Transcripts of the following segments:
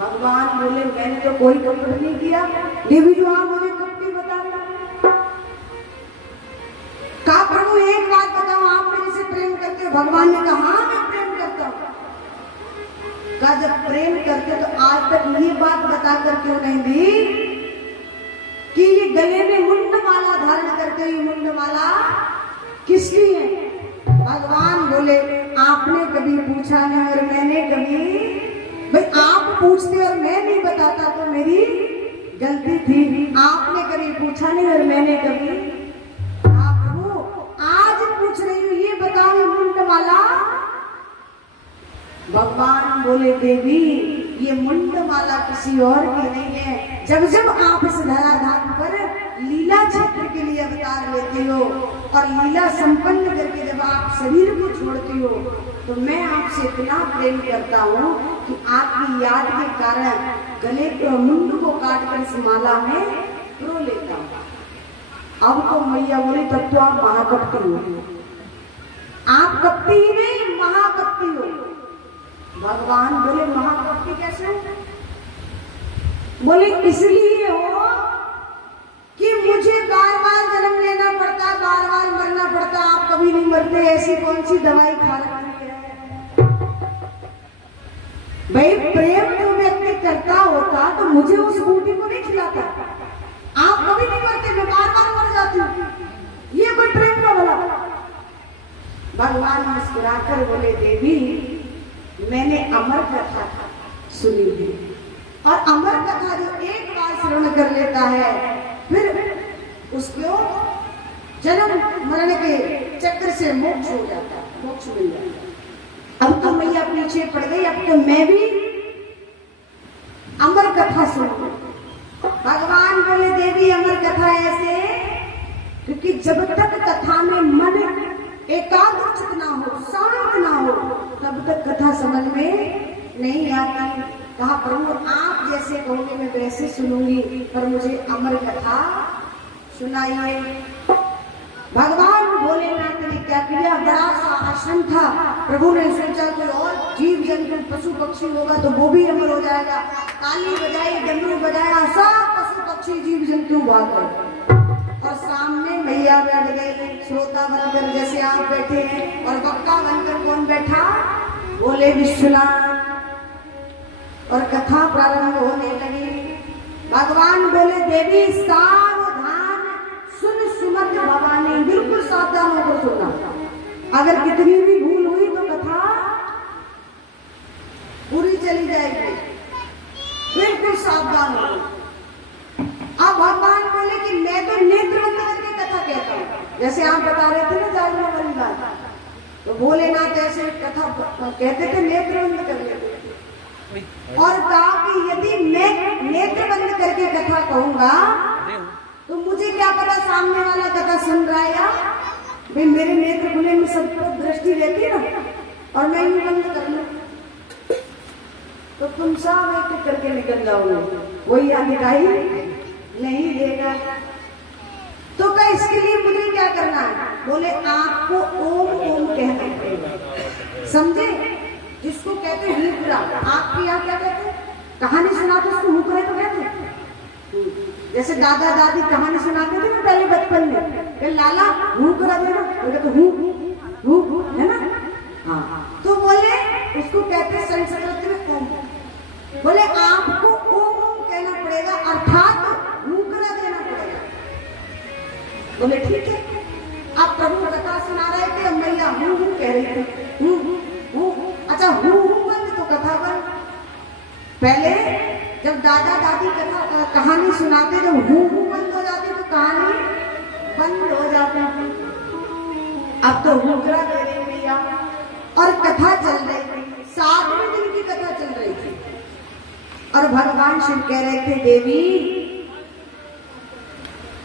भगवान बोले मैंने तो कोई कपट नहीं किया, ये भी जो आप मुझे कपटी बता रहे। कहा प्रभु एक बात बताओ, आप मेरे से प्रेम करते हो? भगवान ने कहा हाँ मैं प्रेम करता हूँ। कहा जब प्रेम करते तो आज तक ये बात बता कर क्यों नहीं दी कि ये गले में मुंडमाला धारण करते, ये मुंडमाला किसकी है? भगवान बोले आपने कभी पूछा नहीं और मैंने कभी, भाई आप पूछते और मैं नहीं बताता तो मेरी गलती थी। आपने कभी पूछा नहीं और मैंने कभी, आप प्रभु आज पूछ रही हूँ ये बताओ मुंडमाला। भगवान बोले देवी ये मुंडमाला किसी और की नहीं है। जब जब आप इस धराधाम पर लीला क्षेत्र के लिए अवतार लेते हो और लीला संपन्न करके जब आप शरीर को छोड़ते हो तो मैं आपसे इतना प्रेम करता हूँ कि आपकी याद के कारण गले मुंड को काटकर इस माला में प्रो लेता हूँ। अब तो मैया बोली तब तो आप महाकपटी हो। आप कपटी ही नहीं महाकपटी हो। भगवान बोले महाकपटी कैसे? बोले इसलिए हो कि मुझे बार बार जन्म लेना पड़ता, बार बार मरना पड़ता, आप कभी नहीं मरते। ऐसी कौन सी दवाई खा रखी है? भाई प्रेम जो व्यक्ति करता होता तो मुझे उस बूटी को नहीं खिलाता। आप कभी नहीं मरते, मैं बार बार मर जाती हूँ, ये कोई प्रेम का बोला? भगवान मुस्कुराकर बोले देवी मैंने अमर कथा सुनी है और अमर कथा जो एक बार श्रवण कर लेता है फिर उसको जन्म मरण के चक्र से मोक्ष हो जाता है, मोक्ष मिल जाता है। अब तो मैया पीछे पड़ गई, अब तो मैं भी अमर कथा सुनूं। भगवान बोले देवी अमर कथा ऐसे क्योंकि जब तक कथा में मन एकाग्र ना हो, शांत ना हो, तब तक कथा समझ में नहीं आती। कहा प्रभु आप जैसे कहोगे मैं वैसे सुनूंगी, पर मुझे अमर कथा सुनाइए। भगवान भोलेनाथ ने क्या किया, बड़ा सा आश्रम था। प्रभु ने सोचा कोई और जीव जंतु पशु पक्षी होगा तो वो भी अमर हो जाएगा। ताली बजाई, डमरू बजाया, सब पशु पक्षी जीव जंतु भाग गए और सामने मैया बैठ गई श्रोता बनकर, जैसे आप बैठे हैं। और वक्ता बनकर कौन बैठा? बोले विश्वनाथ। और कथा प्रारंभ होने लगी। भगवान बोले देवी सावधान सुन सुमत भवानी, बिल्कुल सावधान होकर सुनना। अगर कितनी भी भूल हुई तो कथा पूरी चली जाएगी, बिल्कुल सावधान हो। अब भगवान बोले कि मैं तो नेत्र बंद करके कथा कहता हूँ, जैसे आप बता रहे थे ना जागने वाली बात, तो भोलेनाथ ऐसे कथा कहते थे नेत्र बंद कर लेते। और कहा कि यदि मैं नेत्र बंद करके कथा कहूंगा तो मुझे क्या पता सामने वाला कथा सुन रहा है या भाई मेरे नेत्र खुले में सबको दृष्टि रहती है ना, और मैं यूं बंद कर लूं तो तुम सब एक करके निकल जाओगे, कोई दिखाई नहीं देगा। तो क्या इसके लिए मुझे क्या करना है? बोले आपको ओम ओम कहना पड़ेगा, समझे? जिसको कहते हैं हुकरा, आपके यहाँ क्या कहते हैं? कहानी सुनाते उसको हुकरा तो कहते हैं। जैसे दादा दादी कहानी सुनाते थे ना पहले बचपन में, लाला हुकरा देना, तो हु है ना। हाँ, तो बोले उसको कहते हैं संस्कृत में ओम। बोले आपको ओम ओम कहना पड़ेगा, अर्थात हुकरा देना पड़ेगा। बोले ठीक है। आप प्रभु कथा सुना रहे थे, मैया हूँ कह रही थी, हूँ। अच्छा हूँ बंद तो कथा बंद। पहले जब दादा दादी कथा कहानी सुनाते, जब हूँ बंद हो जाती तो कहानी बंद हो जाती। अब तो हुकरा दे रही मैया और कथा चल रही थी, 7वें दिन की कथा चल रही थी। और भगवान शिव कह रहे थे देवी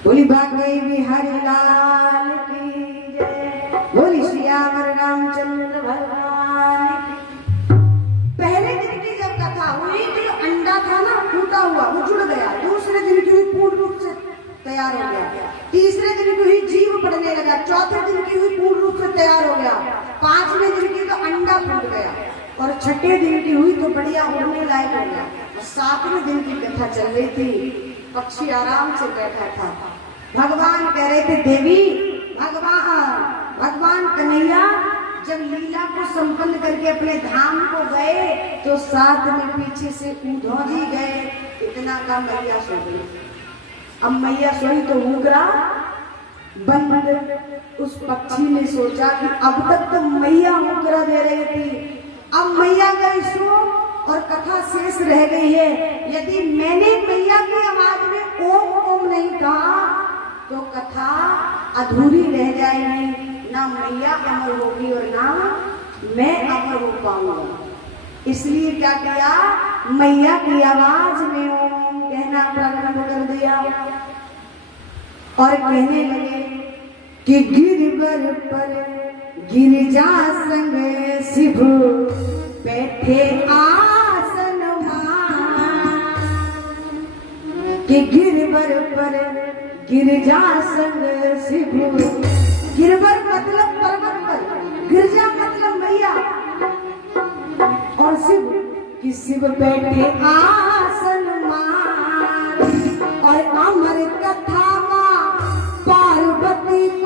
बोली भागवई बिहारी लाल की जय, बोली श्यावर रामचंद्र भगवान की। पहले दिन की जब कथा हुई तो अंडा था ना टूटा हुआ वो जुड़ गया, दूसरे दिन की हुई पूर्ण रूप से तैयार हो गया, तीसरे दिन की हुई जीव पड़ने लगा, चौथे दिन की हुई पूर्ण रूप से तैयार हो गया, 5वें दिन की तो अंडा फूट गया और छठे दिन की हुई तो बढ़िया उड़ने लायक हो गया। 7वें दिन की कथा चल रही थी, पक्षी आराम से बैठा था। भगवान कह रहे थे, देवी भगवान कन्हैया जब लीला को संपन्न करके अपने धाम को गए तो साथ में पीछे से उधौजी गए। इतना का मैया सो गई। अब मैया सोई तो उगरा बंद। उस पक्षी ने सोचा कि अब तक तो मैया उगरा दे रही थी, अब मैया गई सो और कथा शेष रह गई है। यदि मैंने मैया की आवाज में ओम ओम नहीं कहा तो कथा अधूरी रह जाएगी, ना मैया अमर होगी और ना मैं अमर हो पाऊंगा। इसलिए क्या किया, मैया की आवाज में ओम कहना प्रारंभ कर दिया और कहने लगे कि गिरवर पर गिरिजा संग शिव बैठे आसन मान, कि गिरवर पर गिरिजा संग शिव। गिरवर मतलब पर्वत पर, गिरजा मतलब मैया, और शिव कि शिव बैठे